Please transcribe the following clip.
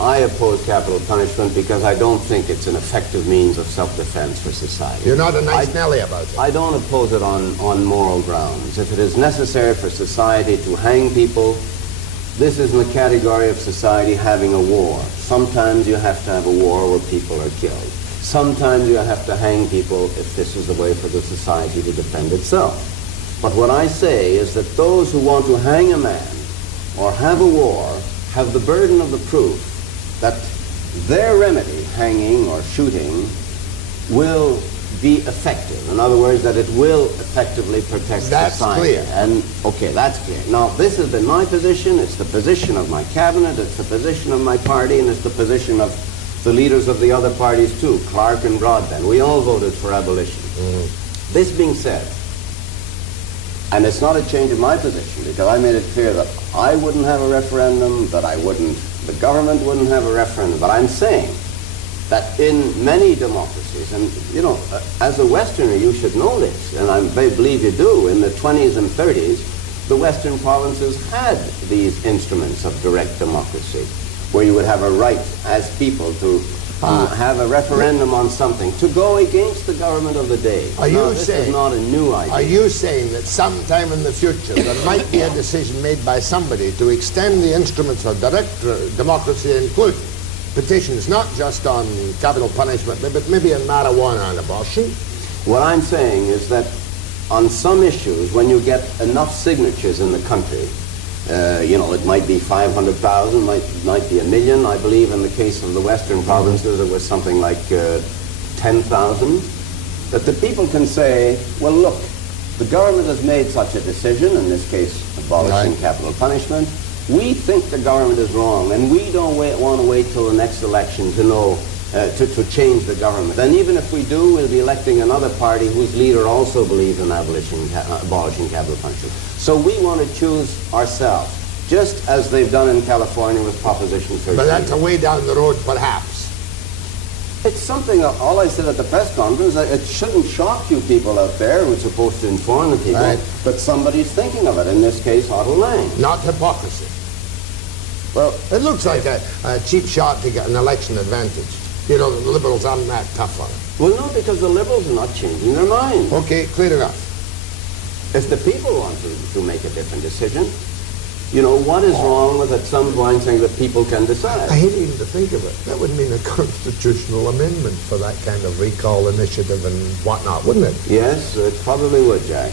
I oppose capital punishment because I don't think it's an effective means of self-defense for society. You're not a nice Nelly about it. I don't oppose it on moral grounds. If it is necessary for society to hang people, this is in the category of society having a war. Sometimes you have to have a war where people are killed. Sometimes you have to hang people if this is the way for the society to defend itself. But what I say is that those who want to hang a man or have a war have the burden of the proof that their remedy, hanging or shooting, will be effective. In other words, that it will effectively protect that's society. Clear. And okay, that's clear. Now, this has been my position. It's the position of my cabinet. It's the position of my party, and it's the position of the leaders of the other parties too, Clark and Broadbent. We all voted for abolition. This being said, and it's not a change in my position, because I made it clear that I wouldn't have a referendum, that the government wouldn't have a referendum, but I'm saying that in many democracies, and you know, as a Westerner you should know this, and I believe you do, in the 20s and 30s, the Western provinces had these instruments of direct democracy, where you would have a right as people to have a referendum on something, to go against the government of the day. This is not a new idea. Are you saying that sometime in the future there might be a decision made by somebody to extend the instruments of direct democracy, include petitions, not just on capital punishment, but maybe on marijuana and abortion? What I'm saying is that on some issues, when you get enough signatures in the country, you know, it might be 500,000, might be 1 million. I believe in the case of the Western provinces, it was something like 10,000. That the people can say, well, look, the government has made such a decision, in this case, abolishing capital punishment. We think the government is wrong, and we don't want to wait till the next election to know, to change the government. And even if we do, we'll be electing another party whose leader also believes in abolishing capital punishment. So we want to choose ourselves, just as they've done in California with Proposition 13. But that's a way down the road, perhaps. It's something, all I said at the press conference, it shouldn't shock you people out there who are supposed to inform the people, but somebody's thinking of it, in this case, Otto Lang. Not hypocrisy. Well, it looks like a cheap shot to get an election advantage. You know, the Liberals aren't that tough on it. Well, no, because the Liberals are not changing their mind. Okay, clear enough. If the people want to make a different decision, you know, what is wrong with at some point saying that people can decide? I hate even to think of it. That would mean a constitutional amendment for that kind of recall initiative and whatnot, wouldn't it? Yes, it probably would, Jack.